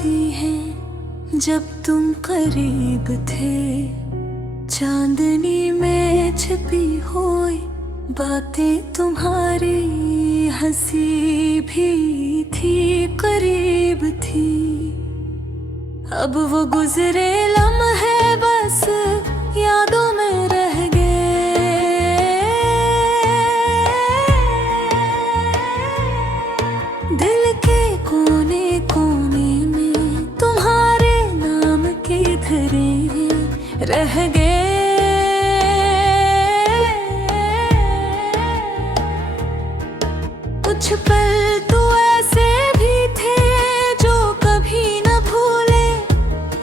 आती हैं जब तुम करीब थे। चांदनी में छिपी हुई बातें तुम्हारी हंसी भी थी, करीब थी। अब वो गुजरे लम्हे बस यादों में रह गए। दिल के कोने कोने में तुम्हारे नाम के धरे रह गए। कुछ पल तो ऐसे भी थे जो कभी न भूले,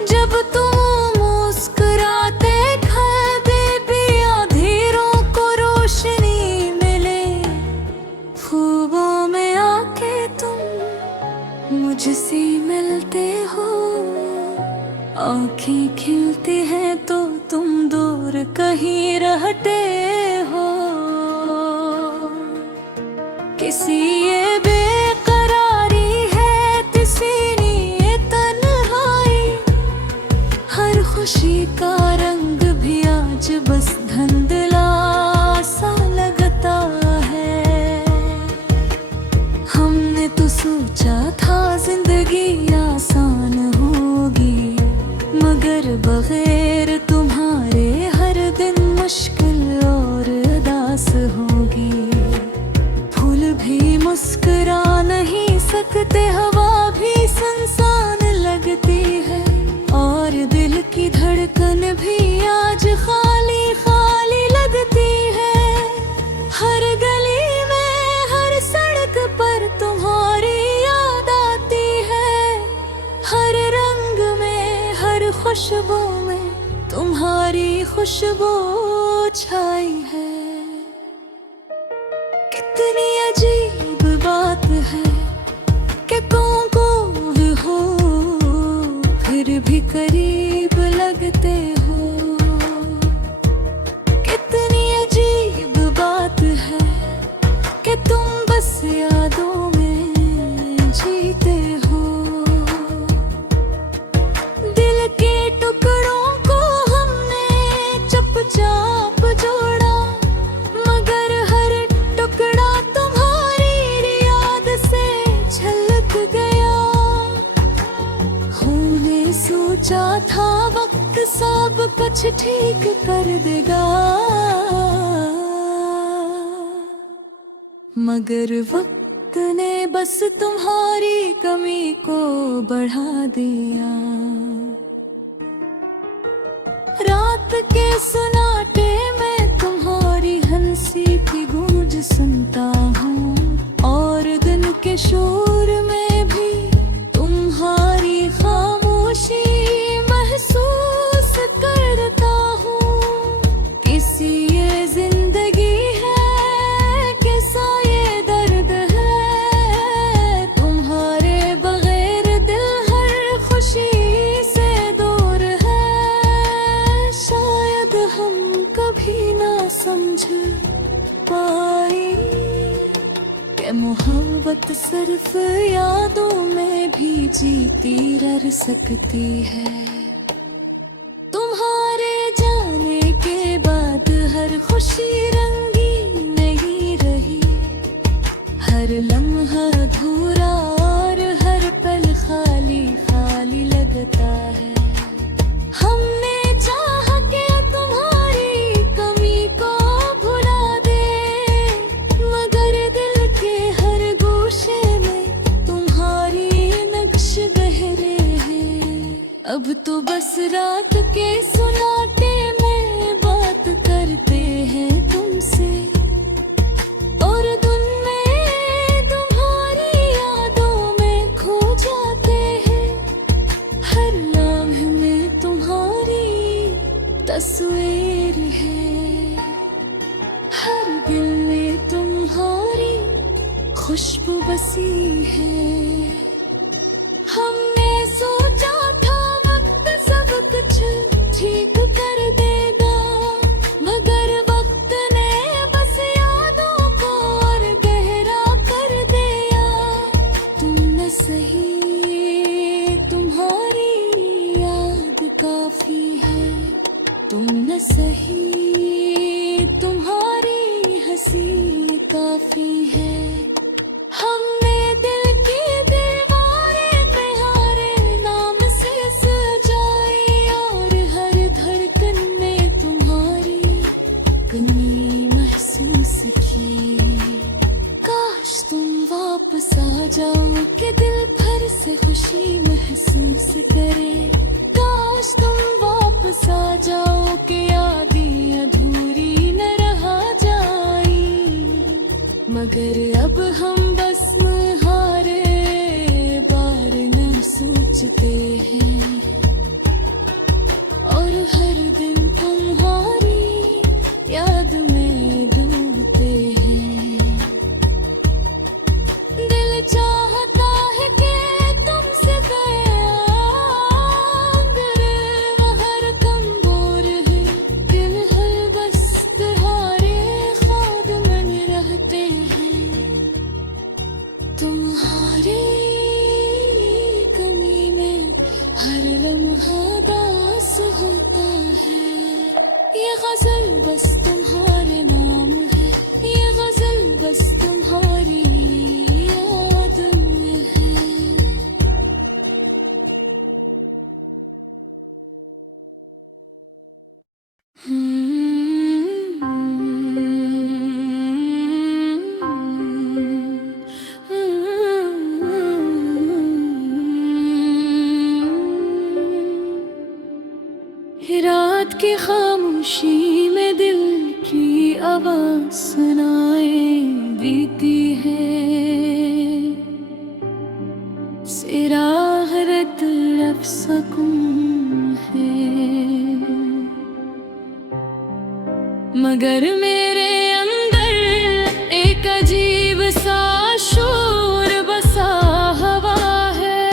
जब तुम मुस्कुराते खलते भी अंधेरों को रोशनी मिले। ख्वाबों में आके तुम मुझसे मिलते हो, आँखें खिलती हैं तो तुम दूर कहीं रहते हो। किसी ये बेकरारी है, किसी ये तन्हाई, हर खुशी का रंग भी आज बस धुंधला सा लगता है। हमने तो सोचा था जिंदगी आसान होगी, मगर बगैर तुम्हारे हर दिन मुश्किल और उदास होगी। फूल भी मुस्कुरा नहीं सकते, हवा भी सुनसान लगती है, और दिल की धड़कन भी आज खाली खाली लगती है। हर गली में हर सड़क पर तुम्हारी याद आती है, हर रंग में हर खुशबू में तुम्हारी खुशबू छाई है। कितनी अजीब बात है कि तुमको हो फिर भी करीब लगते हो। कितनी अजीब बात है कि तुम बस यादों में जीते हो। दिल के टुकड़ों को हमने चुपचाप जोड़ा, मगर हर टुकड़ा तुम्हारी याद से छलक गया। हमने सोचा था वक्त सब कुछ ठीक कर देगा, मगर वक्त ने बस तुम्हारी कमी को बढ़ा दिया। रात के सन्नाटे में तुम्हारी हंसी की गूंज सुनता हूँ, और दिन के शोर में भी तुम्हारी खामोशी महसूस करता हूँ। किसी ये जिंदगी है, किसा ये दर्द है, तुम्हारे बगैर दिल हर खुशी से दूर है। शायद हम कभी ना समझ पाए कि मोहब्बत सिर्फ यादों में भी जीती रह सकती है। तुम्हारे जाने के बाद हर खुशी रंगीन नहीं रही, हर लम्हा अधूरा और हर पल खाली खाली लगता है। हमने चाहा कि तुम्हारी कमी को भुला दे, मगर दिल के हर गोशे में तुम्हारी नक्श गहरे हैं। अब तो बस रात के सन्नाटे में बात करते हैं तुमसे, और दिन में तुम्हारी यादों में खो जाते हैं। हर लम्हे में तुम्हारी तस्वीर है, हर दिल में तुम्हारी खुशबू बसी है। हमने सोचा था वक्त सब कुछ ठीक कर देगा, मगर वक्त ने बस यादों को और गहरा कर दिया। तुमने सही तुम काफी है। तुम न सही तुम्हारी हंसी काफी है। हमने दिल की दीवारें तुम्हारे नाम से सजाई और हर धड़कन में तुम्हारी कमी महसूस की। काश तुम वापस आ जाओ कि दिल भर से खुशी महसूस करे। काश तुम वापस आ जाओ कि यादें अधूरी न रहा जाई। मगर अब हम बस हारे बार न सोचते हैं और हर दिन तुम्हारी याद में डूबते हैं। दिल चाहता है कि तुमसे हर कम बोर है। दिल हर बस तुम्हारे ख्वाब में रहते हैं। तुम्हारी कमी में हर लम्हा दास होता है। ये गजल बस तुम्हारे नाम है। ये गजल बस तुम्हारी याद में है। रात की खामोशी में दिल की आवाज सुनाए देती है। सिराह तरफ सुकून है। मगर मेरे अंदर एक अजीब सा शोर बसा हवा है।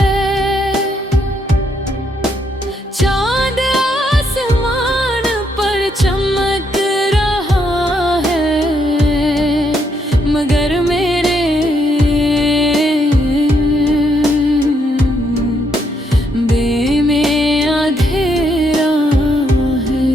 चांद आसमान पर चमक रहा है। मगर मेरे दिल में अंधेरा है।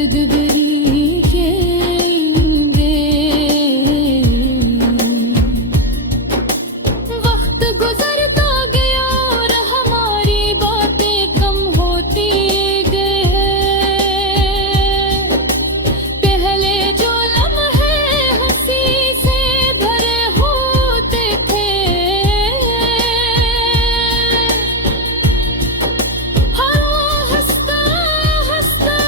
दर्द दिली के दे। वक्त गुजरता गया और हमारी बातें कम होती गए। पहले जो लम्हे हंसी से भरे होते थे, हर वो हंसता हंसता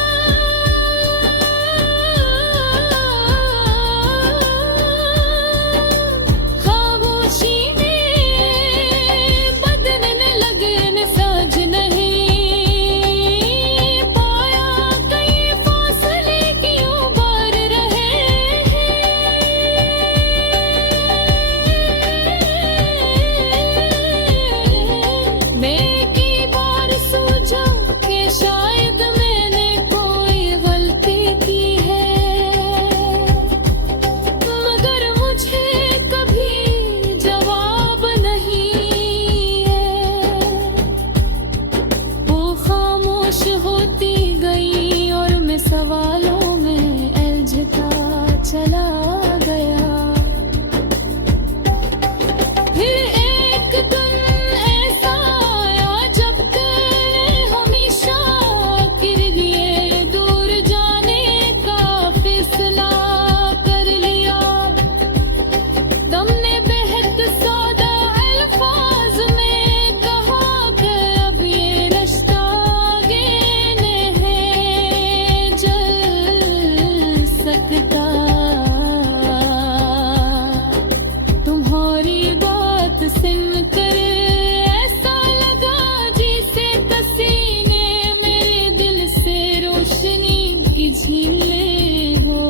खामोशी में बदलने लगे न साज नहीं पाया। कई फासले क्यों बार रहे मैं की बार सोचा कि शायद मैंने कोई गलती की है, मगर मुझे कभी जवाब नहीं है। वो खामोश होती गई और मैं सवालों में उलझता चला गया। फिर एक दिन ऐसा आया जब तेरे हमेशा के लिए दूर जाने का फैसला कर लिया। तुमने बेहद सादा अल्फाज में कहा कि अब ये रिश्ता आगे नहीं चल सकता। तुम्हारी बात सुनकर ऐसा लगा जैसे पसीने मेरे दिल से रोशनी की झीलें हो।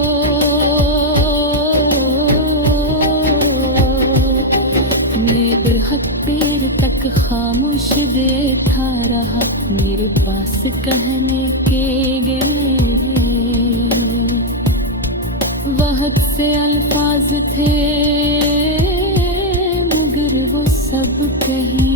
मैं बरहक देर तक खामोश बैठा रहा, मेरे पास कहने के गए बहुत से अल्फाज थे, मगर वो सब कहीं